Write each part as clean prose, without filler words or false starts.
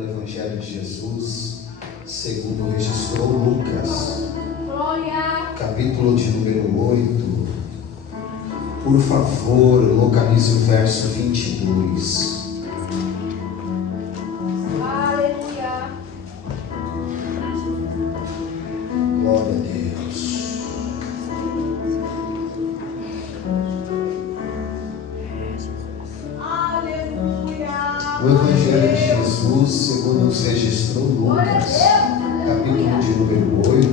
do Evangelho de Jesus, segundo registrou Lucas, capítulo de número 8. Por favor, localize o verso 22. Aleluia. Glória a Deus. O Evangelho de Jesus, segundo nos registrou Lucas, capítulo de número 8,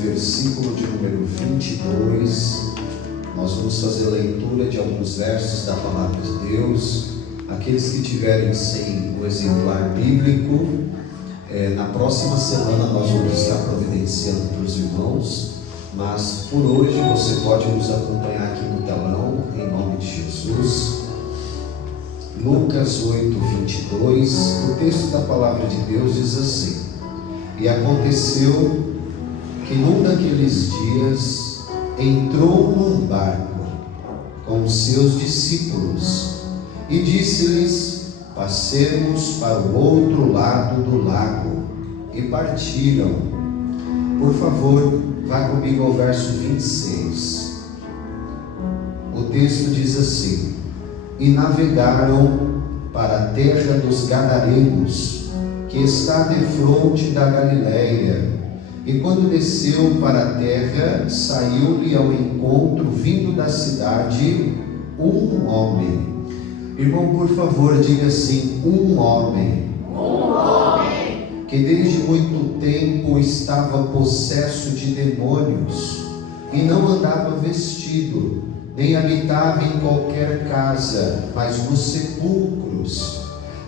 versículo de número 22. Nós vamos fazer leitura de alguns versos da Palavra de Deus. Aqueles que tiverem sem o exemplar bíblico, na próxima semana nós vamos estar providenciando para os irmãos, mas por hoje você pode nos acompanhar aqui no telão, em nome de Jesus. Lucas 8, 22, o texto da Palavra de Deus diz assim: E aconteceu que num daqueles dias entrou num barco com os seus discípulos e disse-lhes: Passemos para o outro lado do lago. E partiram. Por favor, vá comigo ao verso 26. O texto diz assim: E navegaram para a terra dos Gadarenos, que está defronte da Galileia. E quando desceu para a terra, saiu-lhe ao encontro, vindo da cidade, um homem. Irmão, por favor, diga assim: um homem. Um homem. Que desde muito tempo estava possesso de demônios, e não andava vestido, nem habitava em qualquer casa, mas nos sepulcros.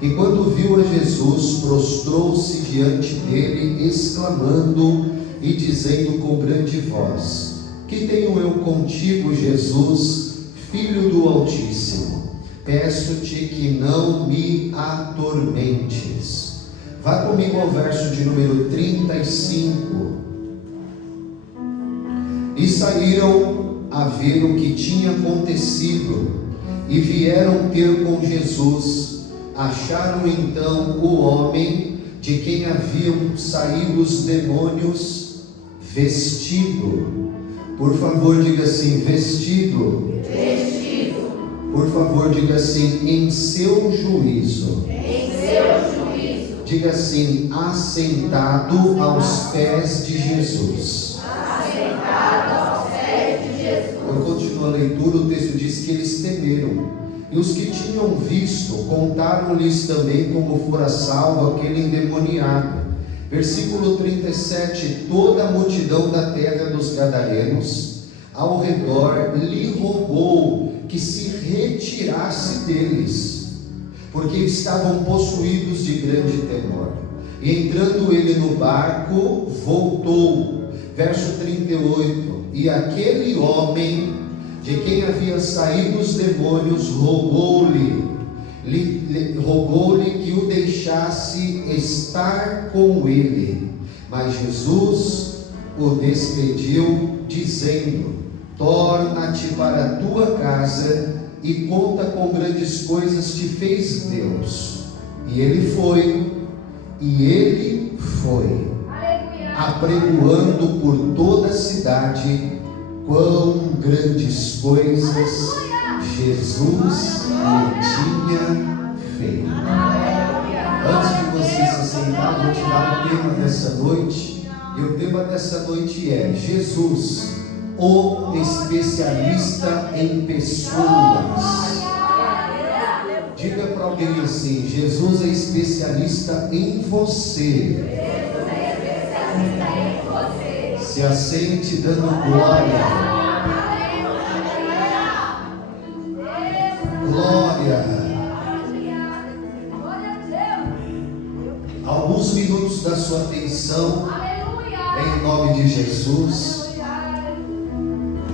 E quando viu a Jesus, prostrou-se diante dele, exclamando e dizendo com grande voz: Que tenho eu contigo, Jesus, Filho do Altíssimo? Peço-te que não me atormentes. Vá comigo ao verso de número 35. E saíram a ver o que tinha acontecido, e vieram ter com Jesus. Acharam então o homem de quem haviam saído os demônios, vestido. Por favor, diga assim: vestido. Vestido. Por favor, diga assim: em seu juízo. Em seu juízo. Diga assim: assentado aos pés de Jesus. Assentado aos pés de Jesus. Eu continuo a leitura, o texto diz que eles temeram. E os que tinham visto, contaram-lhes também como fora salvo aquele endemoniado. Versículo 37, toda a multidão da terra dos Gadarenos, ao redor, lhe rogou que se retirasse deles, porque estavam possuídos de grande temor. E entrando ele no barco, voltou. Verso 38, e aquele homem de quem havia saído os demônios rogou-lhe que o deixasse estar com ele. Mas Jesus o despediu, dizendo: Torna-te para a tua casa e conta com grandes coisas te fez Deus. E ele foi, apregoando por toda a cidade quão grandes coisas Jesus lhe tinha feito. Antes de você se sentar, vou te dar o tema dessa noite. E o tema dessa noite é Jesus, o especialista em pessoas. Diga para alguém assim: Jesus é especialista em você. Se assente dando glória. Glória. Alguns minutos da sua atenção, em nome de Jesus.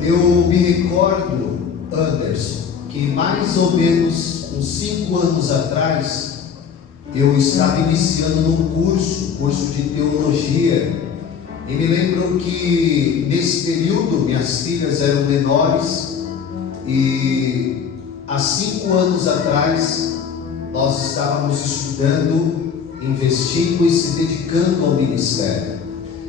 Eu me recordo, Anderson, que mais ou menos uns 5 anos atrás, eu estava iniciando num curso de teologia. E me lembro que nesse período minhas filhas eram menores, e há 5 anos atrás nós estávamos estudando investindo e se dedicando ao ministério.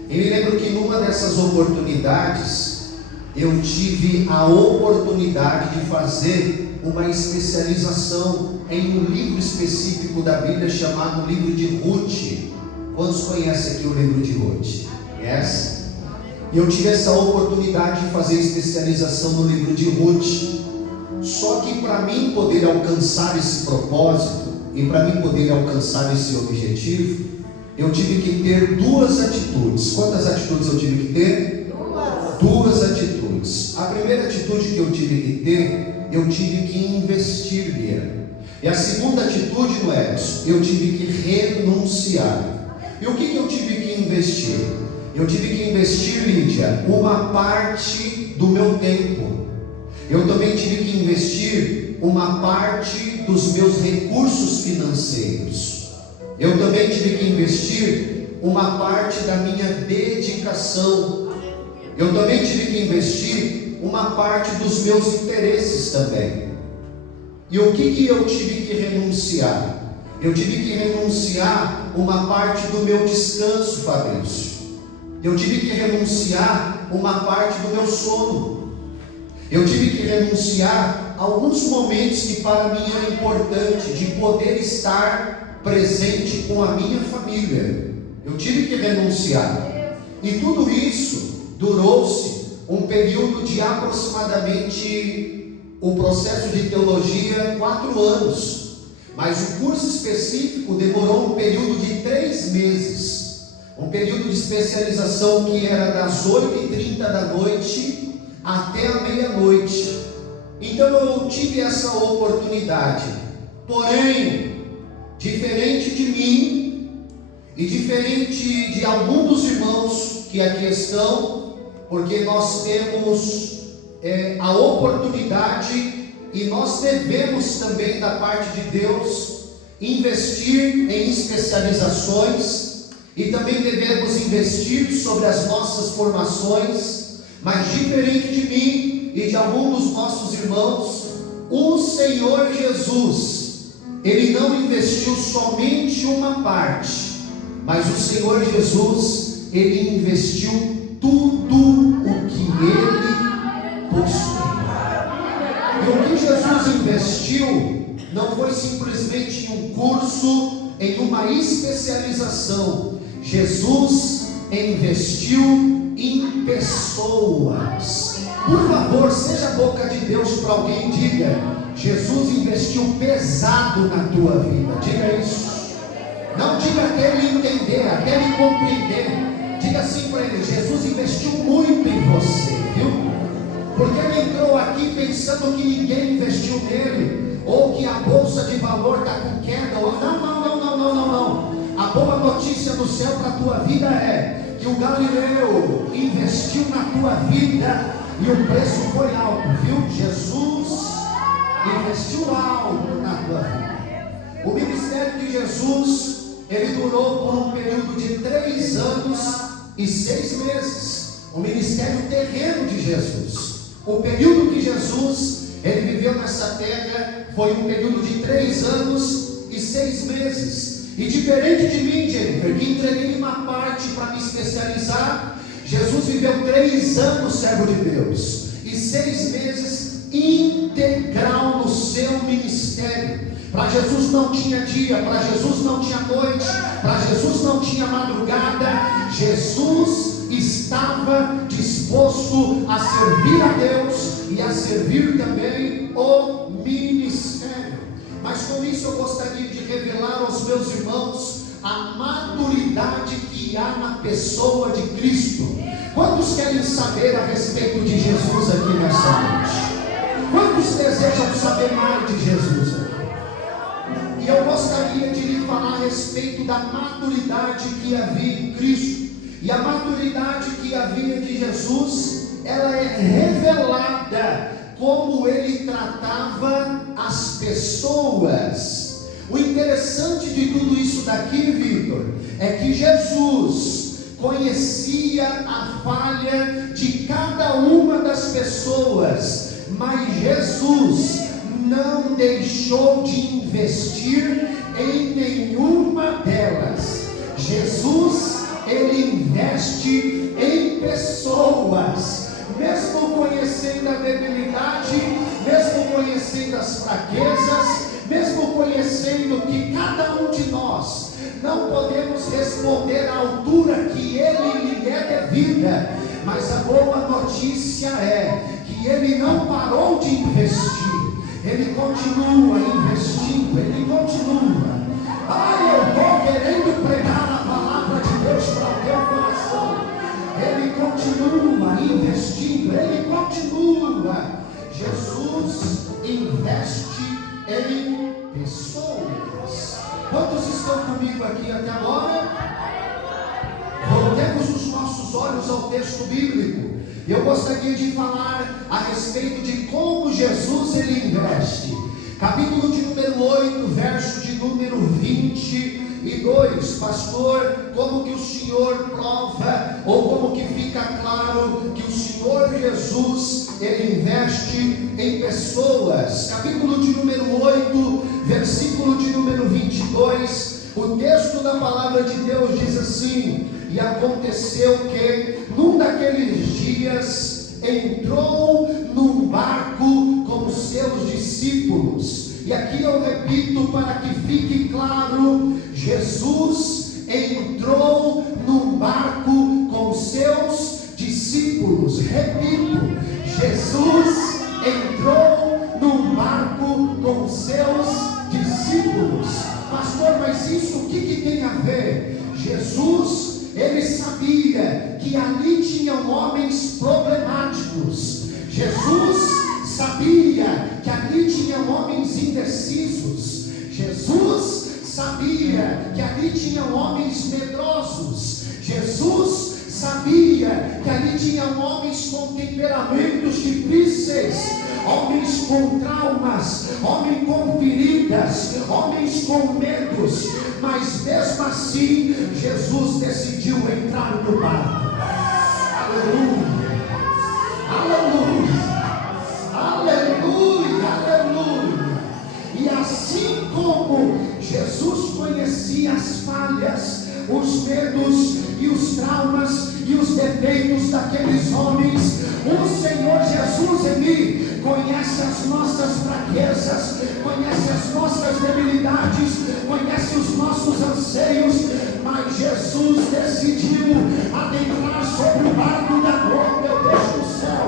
Eu me lembro que numa dessas oportunidades, eu tive a oportunidade de fazer uma especialização em um livro específico da Bíblia chamado Livro de Ruth. Quantos conhecem aqui o livro de Ruth? Conhece? E eu tive essa oportunidade de fazer especialização no livro de Ruth. Só que para mim poder alcançar esse propósito e para mim poder alcançar esse objetivo, eu tive que ter duas atitudes. Quantas atitudes eu tive que ter? Duas atitudes. A primeira atitude que eu tive que ter, eu tive que investir, Bia. E a segunda atitude, Edson, eu tive que renunciar. E o que eu tive que investir? Eu tive que investir, Lídia, uma parte do meu tempo. Eu também tive que investir uma parte dos meus recursos financeiros. Eu também tive que investir uma parte da minha dedicação. Eu também tive que investir uma parte dos meus interesses também. E o que eu tive que renunciar? Eu tive que renunciar uma parte do meu descanso, Fabrício. Eu tive que renunciar uma parte do meu sono. Eu tive que renunciar a alguns momentos que para mim era importante, de poder estar presente com a minha família. Eu tive que renunciar. E tudo isso durou-se um período de aproximadamente, o processo de teologia, 4 anos. Mas o curso específico demorou um período de 3 meses. Um período de especialização que era das 8h30 da noite até a meia-noite. Então eu tive essa oportunidade. Porém, diferente de mim e diferente de alguns dos irmãos que aqui estão, porque nós temos a oportunidade e nós devemos também, da parte de Deus, investir em especializações. E também devemos investir sobre as nossas formações. Mas diferente de mim e de alguns dos nossos irmãos, o Senhor Jesus, Ele não investiu somente uma parte, mas o Senhor Jesus, Ele investiu tudo o que Ele possuía. E o que Jesus investiu não foi simplesmente em um curso, em uma especialização. Jesus investiu em pessoas. Por favor, seja a boca de Deus para alguém, diga: Jesus investiu pesado na tua vida. Diga isso. Não diga até ele entender, até ele compreender. Diga assim para ele: Jesus investiu muito em você, viu? Porque ele entrou aqui pensando que ninguém investiu nele, ou que a bolsa de valor está com queda, ou não. A boa notícia do céu para a tua vida é que o Galileu investiu na tua vida e o preço foi alto, viu? Jesus investiu alto na tua vida. O ministério de Jesus, ele durou por um período de 3 anos e 6 meses. O ministério terreno de Jesus. O período que Jesus, ele viveu nessa terra, foi um período de 3 anos e 6 meses. E diferente de mim, Jennifer, que entreguei uma parte para me especializar, Jesus viveu 3 anos, servo de Deus, e 6 meses integral no seu ministério. Para Jesus não tinha dia, para Jesus não tinha noite, para Jesus não tinha madrugada. Jesus estava disposto a servir a Deus e a servir também o ministério. Mas com isso eu gostaria de revelar aos meus irmãos a maturidade que há na pessoa de Cristo. Quantos querem saber a respeito de Jesus aqui nessa noite? Quantos desejam saber mais de Jesus aqui? E eu gostaria de lhe falar a respeito da maturidade que havia em Cristo. E a maturidade que havia de Jesus, ela é revelada como ele tratava as pessoas. O interessante de tudo isso daqui, Victor, é que Jesus conhecia a falha de cada uma das pessoas, mas Jesus não deixou de investir em nenhuma delas. Jesus, ele investe em pessoas, mesmo conhecendo a debilidade, mesmo conhecendo as fraquezas, mesmo conhecendo que cada um de nós não podemos responder à altura que ele lhe é devida, mas a boa notícia é que ele não parou de investir, ele continua investindo, ele continua. Eu estou querendo pregar a palavra de Deus para o teu coração. Ele continua investindo, ele continua. Jesus investe em pessoas. Quantos estão comigo aqui até agora? Voltemos os nossos olhos ao texto bíblico. Eu gostaria de falar a respeito de como Jesus ele investe. Capítulo de número 8, verso de número 22. Pastor, como que o Senhor prova, ou como que fica claro que o Senhor Jesus, ele investe em pessoas? Capítulo de número 8, versículo de número 22. O texto da palavra de Deus diz assim: e aconteceu que num daqueles dias entrou num barco com os seus discípulos. E aqui eu repito para que fique claro: Jesus entrou num barco com os seus discípulos. Repito, Jesus entrou num barco com os seus discípulos. Pastor, mas isso o que tem a ver? Jesus, ele sabia que ali tinham homens problemáticos. Jesus sabia que ali tinham homens indecisos. Jesus sabia que ali tinham homens medrosos. Jesus sabia que ali tinham homens com temperamentos difíceis, homens com traumas, homens com feridas, homens com medos. Mas mesmo assim, Jesus decidiu entrar no barco. Aleluia, aleluia, aleluia, aleluia. E assim como Jesus conhecia as falhas, os medos e os traumas e os defeitos daqueles homens, o Senhor Jesus, ele conhece as nossas fraquezas, conhece as nossas debilidades, conhece os nossos anseios, mas Jesus decidiu adentrar sobre o barco da dor, meu Deus do céu.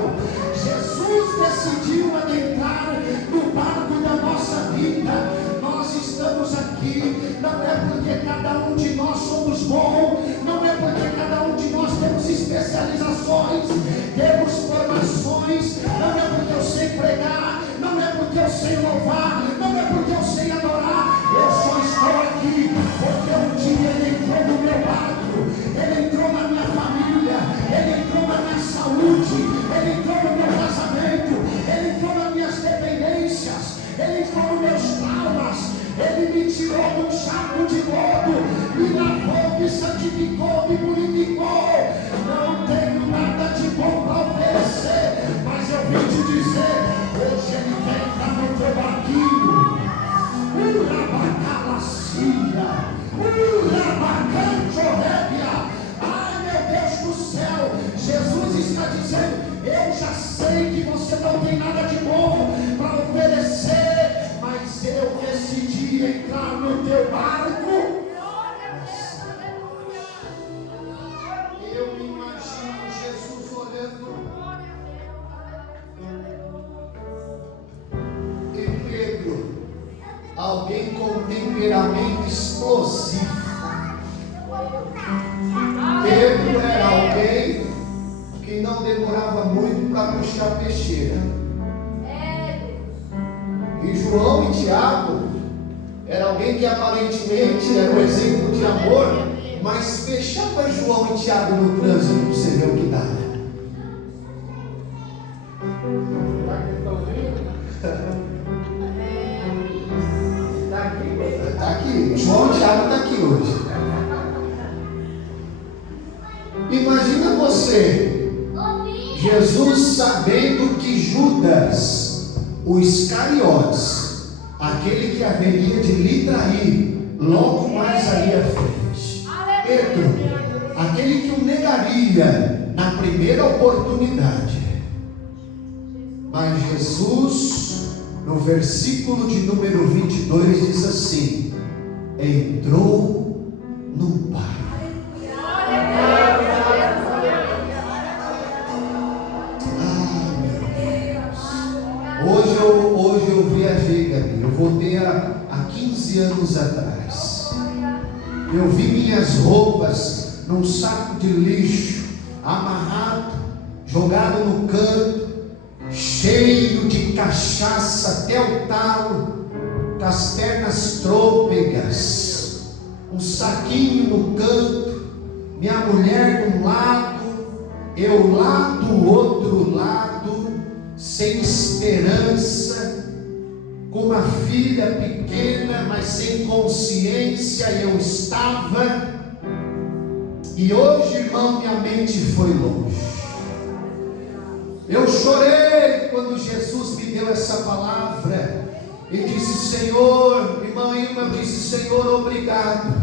Jesus decidiu adentrar no barco da nossa vida. Nós estamos aqui, não é porque cada um de nós somos bons, não é porque cada um de nós temos especializações, temos formações, não é porque eu sei pregar, não é porque eu sei louvar, não é porque eu sei adorar. Eu só estou aqui porque um dia ele entrou no meu barco, ele entrou na minha família, ele entrou na minha saúde, ele entrou no meu casamento, ele entrou nas minhas dependências, ele entrou nos meus traumas, ele me tirou de um saco de lodo, me lavou, me santificou, me purificou. Não tenho nada de bom para oferecer, mas eu vim te dizer, hoje ele quer entrar no teu barquinho. Ai, meu Deus do céu, Jesus está dizendo, eu já sei que você não tem nada de bom para oferecer, mas eu decidi entrar no teu barco. Eu me imagino Jesus olhando em Pedro, alguém com temperamento explosivo. Pedro era alguém que não demorava muito para puxar a peixeira. E João e Tiago era alguém que aparentemente era um exemplo de amor, mas fechava João e Tiago no trânsito, você vê o que dá. Está aqui, João e Tiago está aqui hoje. Imagina você, Jesus sabendo que Judas, o Iscariotes, aquele que haveria de lhe trair, logo mais ali à frente. Pedro, aquele que o negaria na primeira oportunidade. Mas Jesus, no versículo de número 22, diz assim: entrou no barco. Hoje eu viajei, Gabi. Eu voltei há 15 anos atrás. Eu vi minhas roupas num saco de lixo, amarrado, jogado no canto, cheio de cachaça até o talo, com as pernas trôpegas, um saquinho no canto, minha mulher de um lado, eu lá do outro lado, sem esperança, com uma filha pequena, mas sem consciência eu estava. E hoje, irmão, minha mente foi longe. Eu chorei quando Jesus me deu essa palavra e disse: Senhor, irmão Ilma, eu disse: Senhor, obrigado,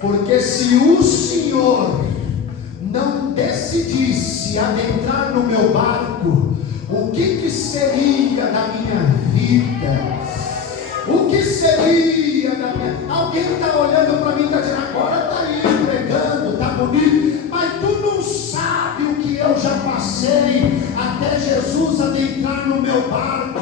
porque se o Senhor não decidisse adentrar no meu barco, o que seria da minha vida? O que seria da minha... Alguém está olhando para mim e está dizendo: agora está aí pregando, está bonito, mas tu não sabe o que eu já passei até Jesus adentrar no meu barco.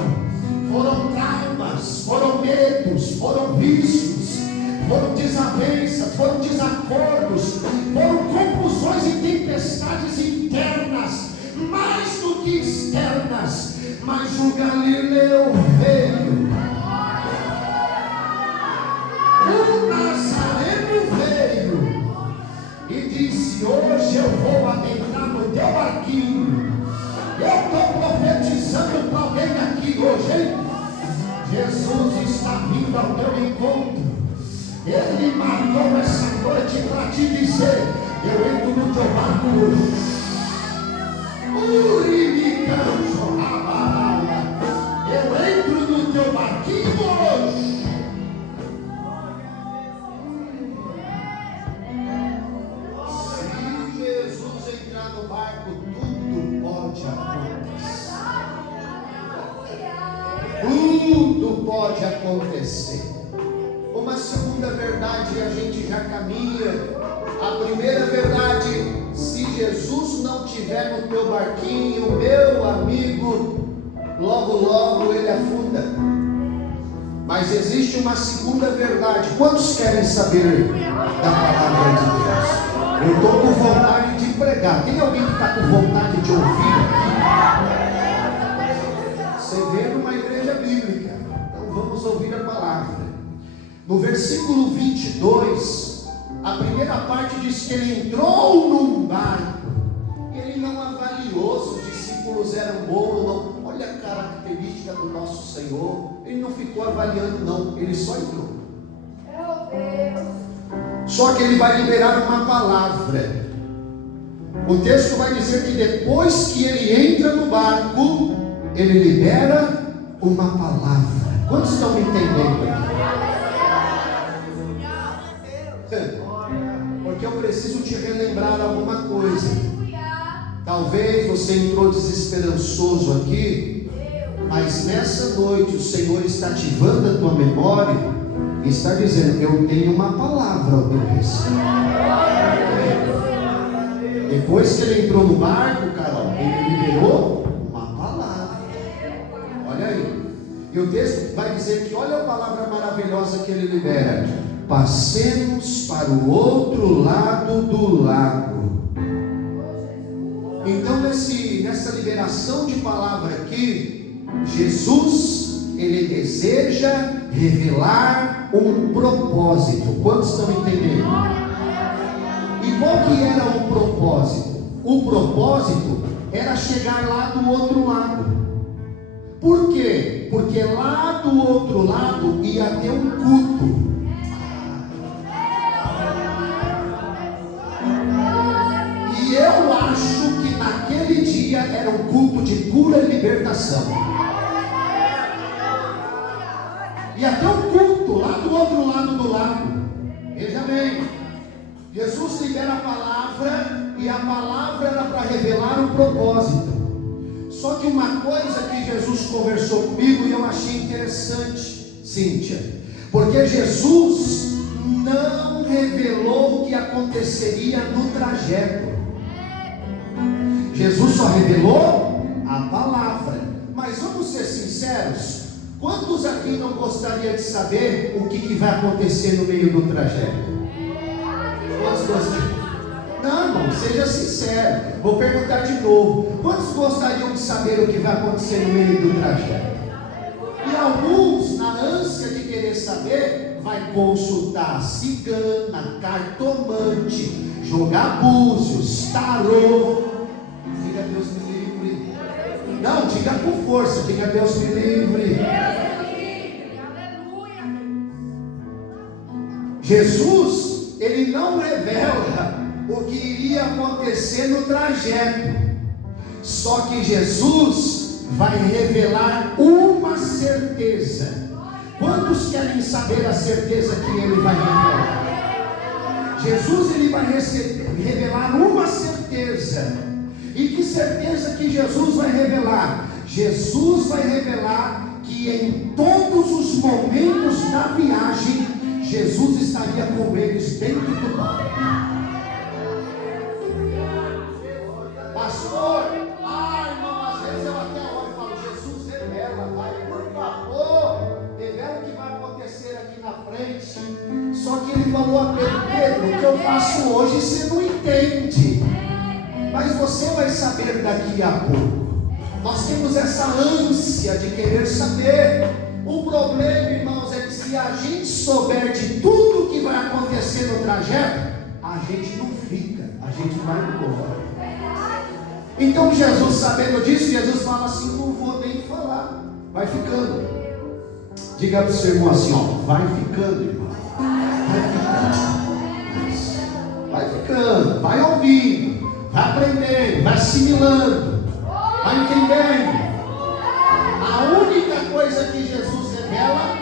Foram traumas, foram medos, foram vícios, foram desavenças, foram desacordos, foram confusões e tempestades internas, mais do que externas. Mas o Galileu veio, o Nazareno veio e disse: hoje eu vou adentrar no teu barquinho. Eu estou profetizando para alguém aqui hoje, hein? Jesus está vindo ao teu encontro. Ele marcou essa noite para te dizer: eu entro no teu barco hoje. Eu entro no teu barquinho hoje. Se Jesus entrar no barco, tudo pode acontecer. Tudo pode acontecer. Uma segunda verdade, a gente já caminha. A primeira verdade: se Jesus não estiver no teu barquinho, meu amigo, logo logo ele afunda. Mas existe uma segunda verdade. Quantos querem saber da palavra de Deus? Eu estou com vontade de pregar. Tem alguém que está com vontade de ouvir aqui? Você vê numa igreja bíblica. Então vamos ouvir a palavra. No versículo 22, a primeira parte diz que ele entrou num barco. Ele não avaliou se os discípulos eram bons ou não. Olha a característica do nosso Senhor. Ele não ficou avaliando, não. Ele só entrou. Só que ele vai liberar uma palavra. O texto vai dizer que depois que ele entra no barco, ele libera uma palavra. Quantos estão me entendendo aqui? Porque eu preciso te relembrar alguma coisa. Talvez você entrou desesperançoso aqui, mas nessa noite o Senhor está ativando a tua memória e está dizendo: eu tenho uma palavra ao teu respeito. Depois que ele entrou no barco, Carol, ele liberou uma palavra. Olha aí. E o texto vai dizer que olha a palavra maravilhosa que ele libera: passemos para o outro lado do lago. Então nessa liberação de palavra aqui, Jesus, ele deseja revelar um propósito. Quantos estão entendendo? E qual que era o propósito? O propósito era chegar lá do outro lado. Por quê? Porque lá do outro lado ia ter um culto. E eu acho que naquele dia era um culto de cura e libertação. E até um culto lá do outro lado do Jesus libera a palavra, e a palavra era para revelar um propósito. Só que uma coisa que Jesus conversou comigo e eu achei interessante, Cíntia, porque Jesus não revelou o que aconteceria no trajeto. Jesus só revelou a palavra. Mas vamos ser sinceros, quantos aqui não gostariam de saber o que vai acontecer no meio do trajeto? Quantos gostariam? Não, irmão, seja sincero. Vou perguntar de novo. Quantos gostariam de saber o que vai acontecer no meio do trajeto? E alguns, na ânsia de querer saber, vai consultar a cigana, cartomante, jogar búzios, tarô. Diga Deus me livre. Não, diga com força, diga Deus me livre. Jesus, ele não revela o que iria acontecer no trajeto. Só que Jesus vai revelar uma certeza. Quantos querem saber a certeza que ele vai revelar? Jesus, ele vai revelar uma certeza. E que certeza que Jesus vai revelar? Jesus vai revelar que em todos os momentos da viagem, Jesus estaria com eles dentro do barco. Pastor, irmão, às vezes eu até olho e falo, Jesus, revela, vai, por favor, revela o que vai acontecer aqui na frente. Só que ele falou a Pedro, Pedro, o que eu faço hoje você não entende, mas você vai saber daqui a pouco. Nós temos essa ânsia de querer saber. O problema, irmãos, é que se a gente souber de tudo o que vai acontecer no trajeto, a gente não fica, a gente vai embora. Então Jesus, sabendo disso, Jesus fala assim, não vou nem falar, vai ficando. Diga para o seu irmão assim, ó, vai ficando, irmão. Vai ficando, vai ouvindo, vai aprendendo, vai assimilando, vai entendendo. A única coisa que Jesus revela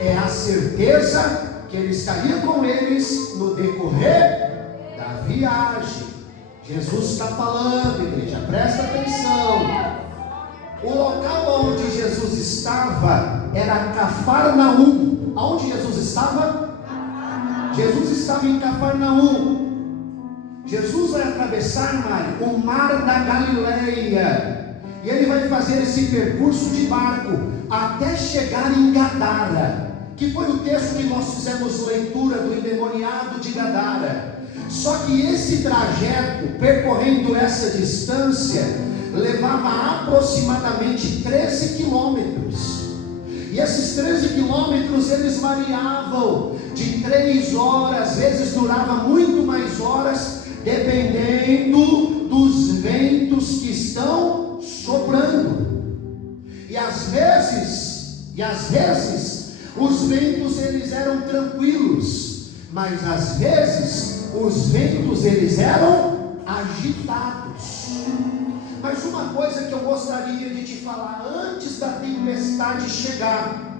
é a certeza que ele estaria com eles no decorrer da viagem. Jesus está falando, igreja, presta atenção. O local onde Jesus estava era Cafarnaum. Aonde Jesus estava? Jesus estava em Cafarnaum. Jesus vai atravessar, Mário, o mar da Galileia. E ele vai fazer esse percurso de barco até chegar em Gadara, que foi o texto que nós fizemos leitura do endemoniado de Gadara. Só que esse trajeto, percorrendo essa distância, levava aproximadamente 13 quilômetros. E esses 13 quilômetros eles variavam de 3 horas, às vezes durava muito mais horas, dependendo dos ventos que estão soprando. E às vezes os ventos eles eram tranquilos, mas às vezes os ventos eles eram agitados. Mas uma coisa que eu gostaria de te falar antes da tempestade chegar,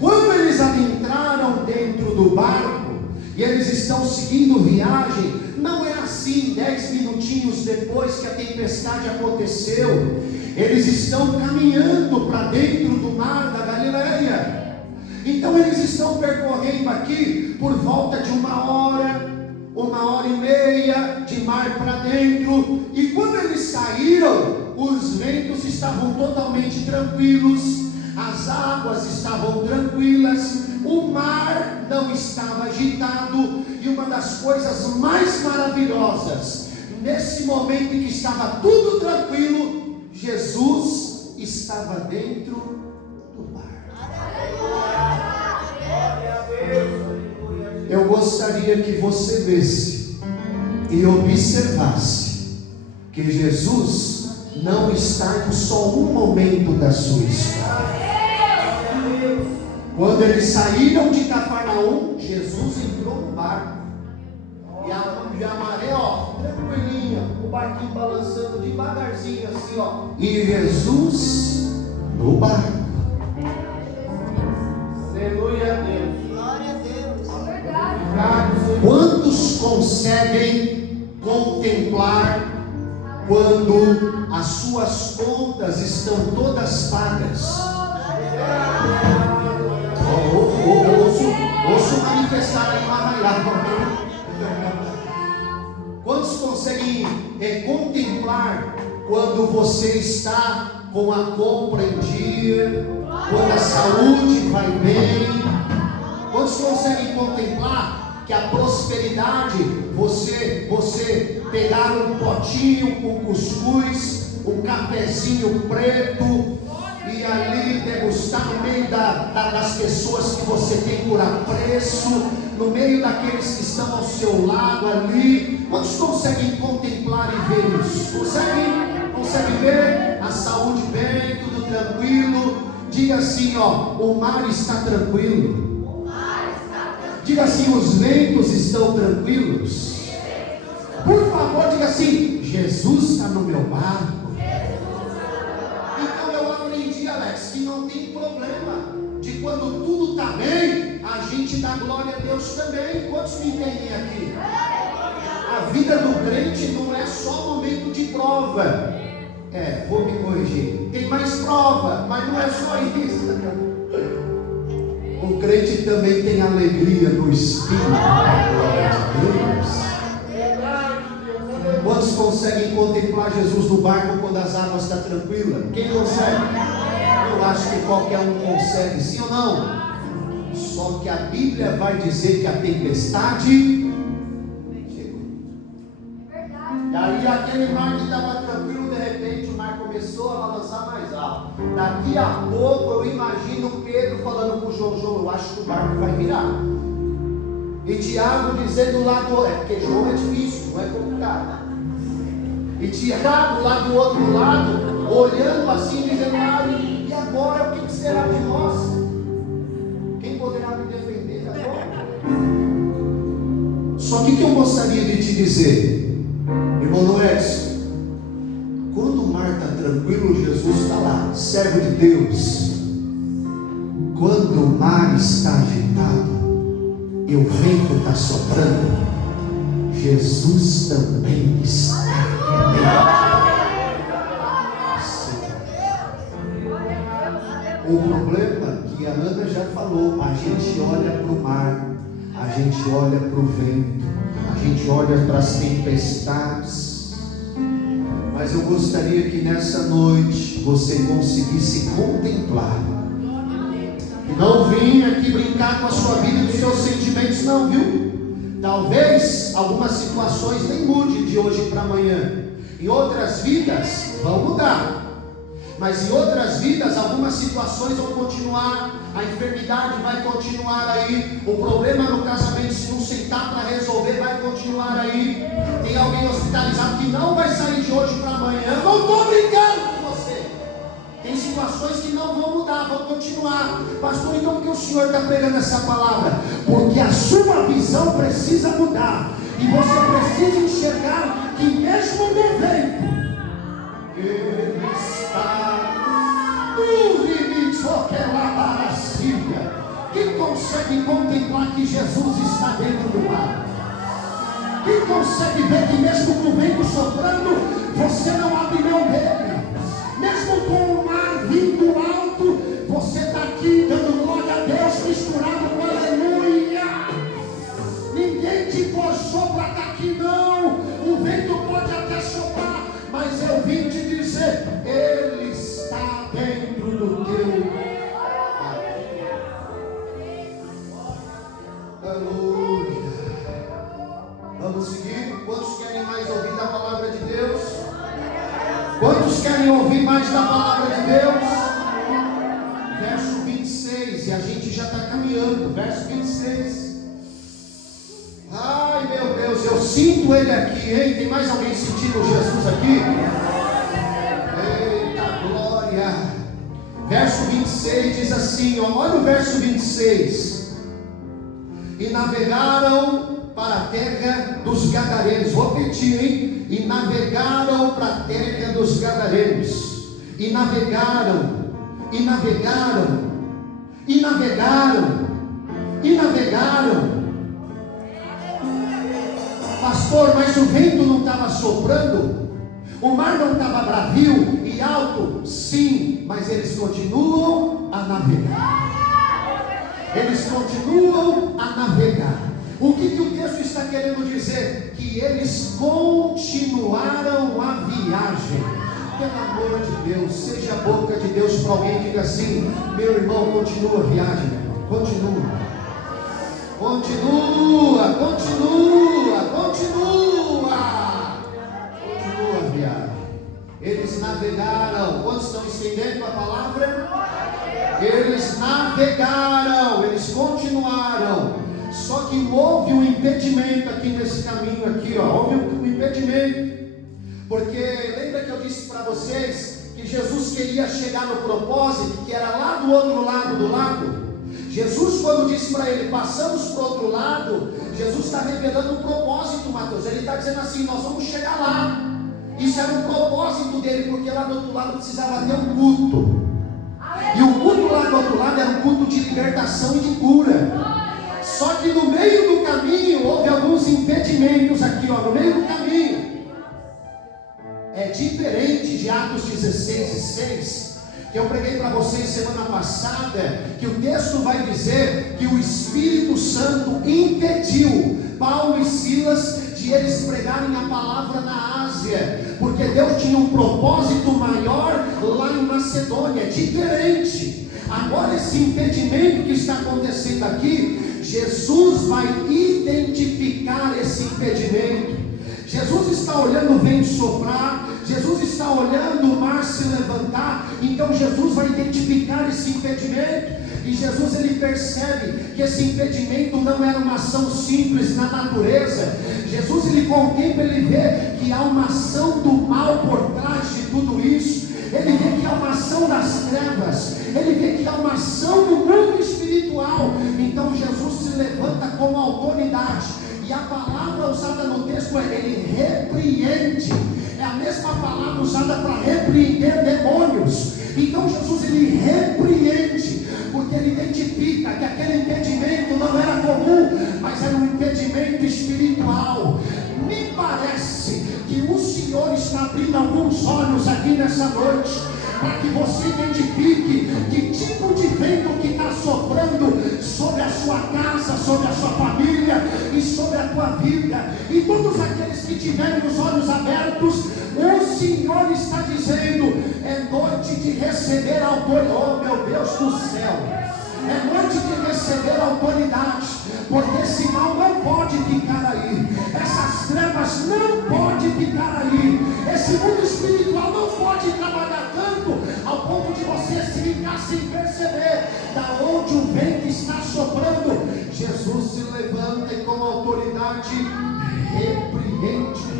quando eles adentraram dentro do barco e eles estão seguindo viagem, não é assim 10 minutinhos depois que a tempestade aconteceu, eles estão caminhando para dentro do mar da Galileia. Então eles estão percorrendo aqui por volta de 1h30 de mar para dentro. E quando eles saíram, os ventos estavam totalmente tranquilos, as águas estavam tranquilas, o mar não estava agitado. E uma das coisas mais maravilhosas, nesse momento em que estava tudo tranquilo, Jesus estava dentro do barco. Eu gostaria que você visse e observasse que Jesus não está em só um momento da sua história. Quando eles saíram de Cafarnaum, Jesus entrou no barco. E a maré, ó, tranquilinha, o barquinho balançando devagarzinho assim, ó. E Jesus no barco. Aleluia a Deus. Glória a Deus. Quantos conseguem contemplar quando as suas contas estão todas pagas? Ouço manifestar aí uma raiada. Quantos conseguem contemplar quando você está com a compra em dia, quando a saúde vai bem? Quantos conseguem contemplar que a prosperidade, você pegar um potinho com cuscuz, um cafezinho preto e ali degustar no meio das pessoas que você tem por apreço, no meio daqueles que estão ao seu lado ali? Quantos conseguem contemplar e ver isso? Conseguem ver a saúde bem, tudo tranquilo? Diga assim, o mar está tranquilo. Diga assim, os ventos estão tranquilos. Por favor, diga assim, Jesus está no meu barco. Então eu aprendi, Alex, que não tem problema de quando tudo está bem, a gente dá glória a Deus também. Quantos me entendem aqui? A vida do crente não é só momento de prova. Vou me corrigir. Tem mais prova, mas não é só isso. O crente também tem alegria no Espírito. Glória a Deus. Quantos conseguem contemplar Jesus no barco quando as águas estão tranquilas? Quem consegue? Eu acho que qualquer um consegue, sim ou não? Só que a Bíblia vai dizer que a tempestade chegou. E aí aquele mar que estava tranquilo, de repente o mar começou a balançar mais alto. Daqui a pouco eu imagino Pedro falando com João: eu acho que o barco vai virar. E Tiago dizendo lá do outro, porque João é difícil, não é complicado. E Tiago lá do outro lado, olhando assim, dizendo: e agora o que será de nós? Quem poderá me defender agora? Só que eu gostaria de te dizer, irmão Noés, quando o mar está tranquilo, Jesus está lá, servo de Deus. Quando o mar está agitado e o vento está soprando, Jesus também está. O problema que a Ana já falou, a gente olha para o mar, a gente olha para o vento, a gente olha para as tempestades. Mas eu gostaria que nessa noite você conseguisse contemplar. E não vim aqui brincar com a sua vida e dos seus sentimentos, não, viu? Talvez algumas situações nem mudem de hoje para amanhã. Em outras vidas vão mudar. Mas em outras vidas, algumas situações vão continuar, a enfermidade vai continuar aí, o problema no casamento, se não sentar para resolver, vai continuar aí. Tem alguém hospitalizado que não vai sair de hoje para amanhã. Eu não estou brincando com você. Tem situações que não vão mudar, vão continuar. Pastor, então por que o Senhor está pregando essa palavra? Porque a sua visão precisa mudar. E você precisa enxergar que mesmo no vento, Ele está. Quem consegue contemplar que Jesus está dentro do mar? Quem consegue ver que mesmo com o vento soprando, você não abre mão dele? Mesmo com o mar vindo alto, você está aqui dando glória a Deus, misturado com aleluia. Ninguém te forçou para estar aqui, não. O vento pode até soprar, mas eu vim te dizer: Ele está dentro do teu mar. Aleluia. Vamos seguir. Quantos querem mais ouvir da palavra de Deus? Quantos querem ouvir mais da palavra de Deus? Verso 26, e a gente já está caminhando. Verso 26. Ai meu Deus, eu sinto Ele aqui, hein? Tem mais alguém sentindo Jesus aqui? Eita glória. Verso 26 diz assim, olha o verso 26. E navegaram para a terra dos Gadarenos. Vou repetir, hein? E navegaram para a terra dos Gadarenos. E navegaram, e navegaram, e navegaram, e navegaram. Pastor, mas o vento não estava soprando? O mar não estava bravio e alto? Sim, mas eles continuam a navegar. Eles continuam a navegar. O que o texto está querendo dizer? Que eles continuaram a viagem. Pelo amor de Deus, seja a boca de Deus para alguém que diga assim: meu irmão, continua a viagem, meu irmão. Continua a viagem. Eles navegaram. Quantos estão entendendo a palavra? Eles navegaram, eles continuaram. Só que houve um impedimento aqui nesse caminho aqui, ó. Houve um impedimento. Porque lembra que eu disse para vocês que Jesus queria chegar no propósito, que era lá do outro lado do lago? Jesus, quando disse para ele, passamos para o outro lado, Jesus está revelando um propósito, Mateus. Ele está dizendo assim, nós vamos chegar lá. Isso era um propósito dele, porque lá do outro lado precisava ter um culto. E o culto lá do outro lado era um culto de libertação e de cura. Só que no meio do caminho houve alguns impedimentos aqui, ó, no meio do caminho. É diferente de Atos 16:6, que eu preguei para vocês semana passada, que o texto vai dizer que o Espírito Santo impediu Paulo e Silas de eles pregarem a palavra na Ásia, porque Deus tinha um propósito maior lá em Macedônia. É diferente. Agora esse impedimento que está acontecendo aqui, Jesus vai identificar esse impedimento. Jesus está olhando o vento soprar, Jesus está olhando o mar se levantar. Então Jesus vai identificar esse impedimento. E Jesus, ele percebe que esse impedimento não era uma ação simples na natureza. Jesus, ele contempla, ele vê que há uma ação do mal por trás de tudo isso. Ele vê que há uma ação das trevas, ele vê que há uma ação no mundo espiritual. Então Jesus se levanta com autoridade, e a palavra usada no texto é ele repreende. É a mesma palavra usada para repreender demônios. Então Jesus, ele repreende, porque ele identifica que aquele impedimento não era comum, mas era um impedimento espiritual. Me parece que o Senhor está abrindo alguns olhos aqui nessa noite, para que você identifique que tipo de vento que está soprando sobre a sua casa, sobre a sua família e sobre a tua vida. E todos aqueles que tiverem os olhos abertos, o Senhor está dizendo: é noite de receber a autoridade. Oh meu Deus do céu, é noite de receber a autoridade, porque esse mal não pode ficar aí, essas trevas não podem ficar aí, esse mundo espiritual não pode trabalhar tanto ao ponto de você se ficar sem perceber da onde o vento está soprando. Jesus se levanta e com autoridade repreende o vento.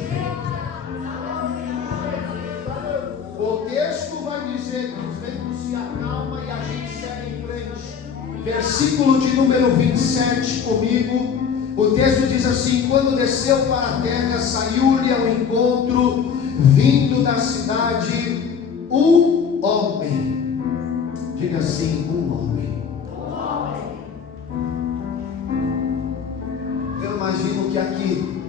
O texto vai dizer que os ventos se acalmam e a gente segue em frente. Versículo de número 27 comigo. O texto diz assim: quando desceu para a terra, saiu-lhe ao encontro, vindo da cidade, um homem. Diga assim: um homem. Eu imagino que aqui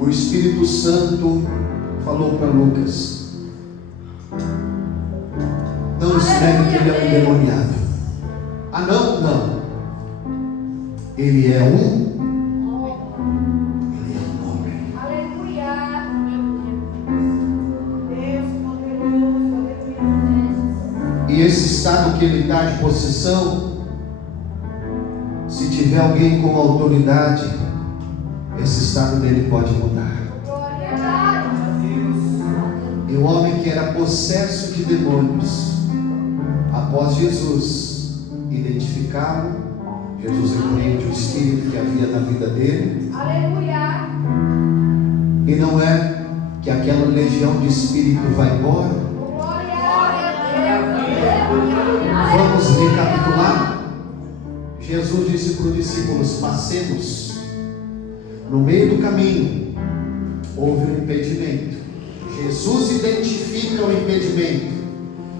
o Espírito Santo falou para Lucas: não escreve que ele é um endemoniado. Ah, não, não. Ele é um homem. Aleluia. E esse estado que ele está de possessão, se tiver alguém com autoridade, esse estado dele pode mudar. E o homem que era possesso de demônios, após Jesus identificá-lo, Jesus repreende o espírito que havia na vida dele. Aleluia. E não é que aquela legião de espírito vai embora. Vamos recapitular. Jesus disse para os discípulos: passemos. No meio do caminho houve um impedimento. Jesus identifica o impedimento,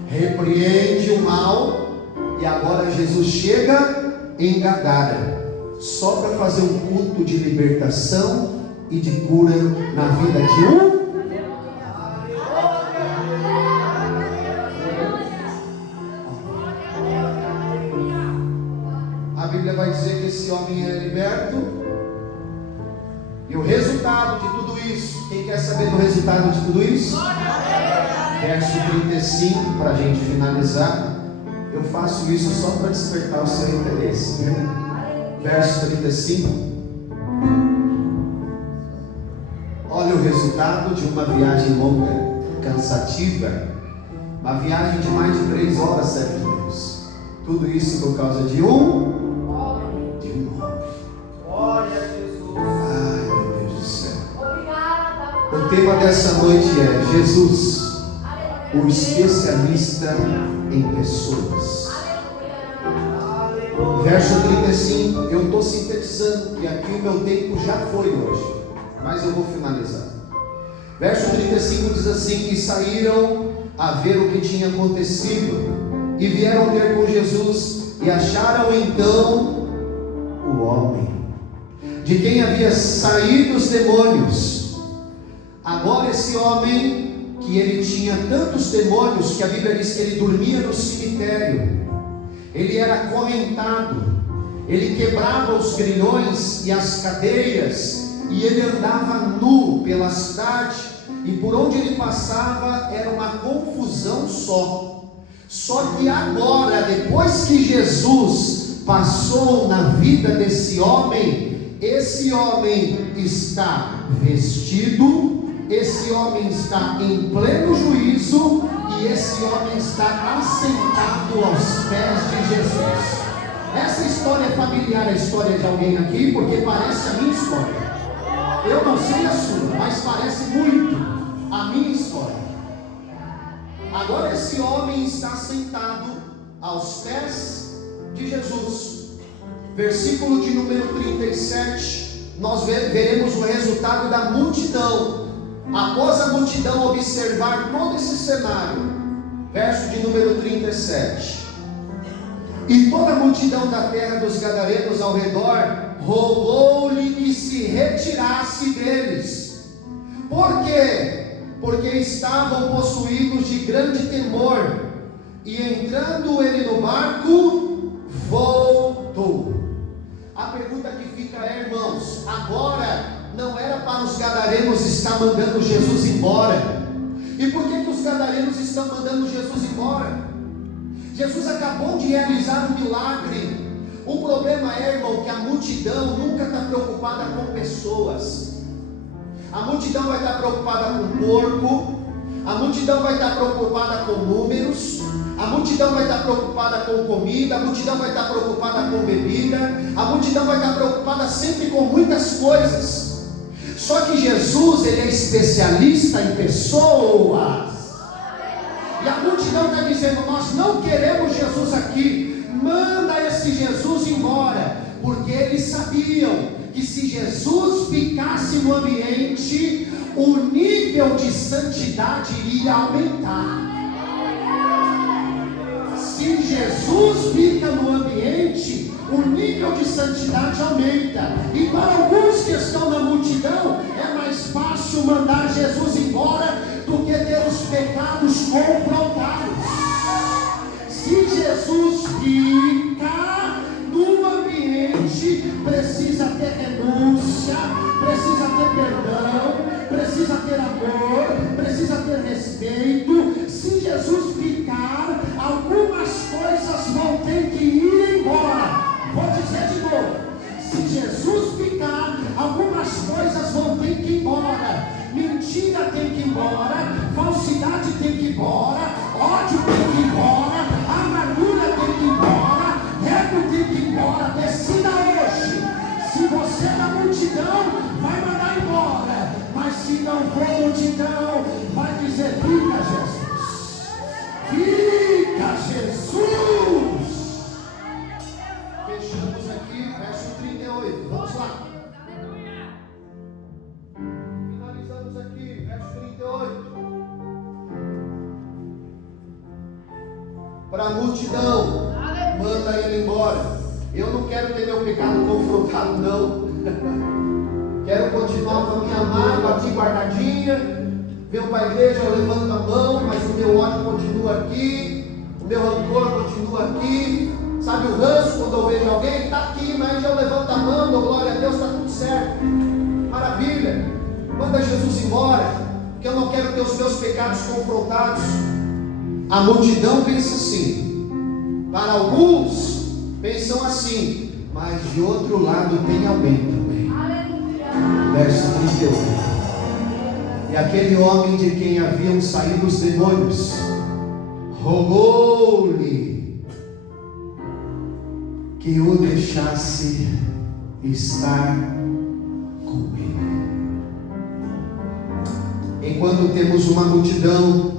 repreende o mal, e agora Jesus chega em Gadara. só para fazer um culto de libertação e de cura na vida de um? A Bíblia vai dizer que esse homem é liberto. E o resultado de tudo isso, quem quer saber do resultado de tudo isso? Verso 35, para a gente finalizar. Eu faço isso só para despertar o seu interesse, viu? Verso 35. Olha o resultado de uma viagem longa, cansativa. Uma viagem de mais de 3 horas, servo de Deus. Tudo isso por causa de um homem. Glória a Jesus. Ai, meu Deus do céu. Obrigada. O tema dessa noite é Jesus, o especialista em pessoas. Verso 35, eu estou sintetizando, que aqui o meu tempo já foi hoje, mas eu vou finalizar. Verso 35 diz assim: e saíram a ver o que tinha acontecido, e vieram ter com Jesus, e acharam então o homem, de quem havia saído os demônios. Agora esse homem, que ele tinha tantos demônios, que a Bíblia diz que ele dormia no cemitério, ele era acorrentado, ele quebrava os grilhões e as cadeiras, e ele andava nu pela cidade, e por onde ele passava era uma confusão só que agora, depois que Jesus passou na vida desse homem, esse homem está vestido, esse homem está em pleno juízo, e esse homem está assentado aos pés de Jesus. Essa história é familiar, a história de alguém aqui, porque parece a minha história. Eu não sei a sua, mas parece muito a minha história. Agora esse homem está sentado aos pés de Jesus. Versículo de número 37, nós veremos o resultado da multidão. Após a multidão observar todo esse cenário, verso de número 37, e toda a multidão da terra dos gadarenos ao redor rogou-lhe que se retirasse deles. Por quê? Porque estavam possuídos de grande temor. E entrando ele no barco, voltou. A pergunta que fica é, irmãos, agora não era para os gadarenos estar mandando Jesus embora. E por que os gadarenos estão mandando Jesus embora? Jesus acabou de realizar um milagre. O problema é, irmão, que a multidão nunca está preocupada com pessoas. A multidão vai estar preocupada com porco, a multidão vai estar preocupada com números, a multidão vai estar preocupada com comida, a multidão vai estar preocupada com bebida, a multidão vai estar preocupada sempre com muitas coisas. Só que Jesus, ele é especialista em pessoas. E a multidão está dizendo: nós não queremos Jesus aqui, manda esse Jesus embora. Porque eles sabiam que se Jesus ficasse no ambiente, o nível de santidade iria aumentar. Se Jesus fica no ambiente, o nível de santidade aumenta. E para alguns que estão na multidão, é mais fácil mandar Jesus embora do que ter os pecados confrontados. Se Jesus fica no ambiente, precisa ter renúncia, precisa ter perdão, precisa ter amor, precisa ter respeito. Se Jesus ficar, algumas coisas vão ter que ir embora. Vou dizer de novo: se Jesus ficar, algumas coisas vão ter que ir embora. Mentira tem que ir embora, falsidade tem que ir embora, ódio tem que ir embora, amargura tem que ir embora, rego tem que ir embora. Decida hoje: se você é da multidão, vai mandar embora. Mas se não for multidão, vai dizer: fica Jesus, fica Jesus. Fechamos aqui, verso 38, vamos lá. Finalizamos aqui, verso 38. Para a multidão, manda ele embora. Eu não quero quero ter meu pecado confrontado, não. Quero continuar com a minha mágoa aqui guardadinha. Venho para a igreja, eu levanto a mão, mas o meu ódio continua aqui, o meu rancor continua aqui. Sabe o ranço, quando eu vejo alguém, está aqui, mas eu levanto a mão, dou glória a Deus, está tudo certo. Maravilha. Manda Jesus embora, que eu não quero ter os meus pecados confrontados. A multidão pensa assim. Para alguns pensam assim, mas de outro lado tem alguém também. Verso 31. E aquele homem de quem haviam saído os demônios rogou-lhe que o deixasse estar com ele. Enquanto temos uma multidão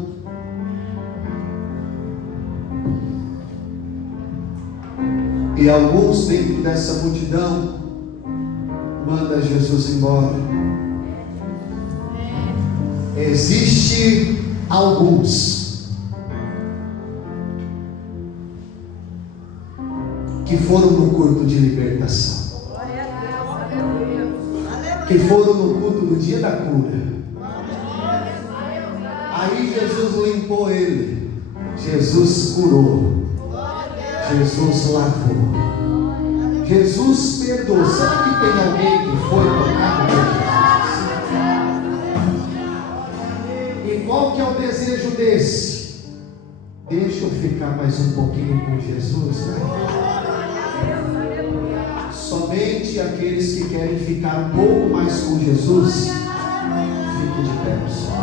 e alguns dentro dessa multidão manda Jesus embora, existe alguns que foram no culto de libertação, que foram no culto do dia da cura. Aí Jesus limpou ele, Jesus curou, Jesus lavou, Jesus perdoou. Será que tem alguém que foi tocado por Jesus? E qual que é o desejo desse? Deixa eu ficar mais um pouquinho com Jesus, né? Somente aqueles que querem ficar um pouco mais com Jesus, fiquem de pé.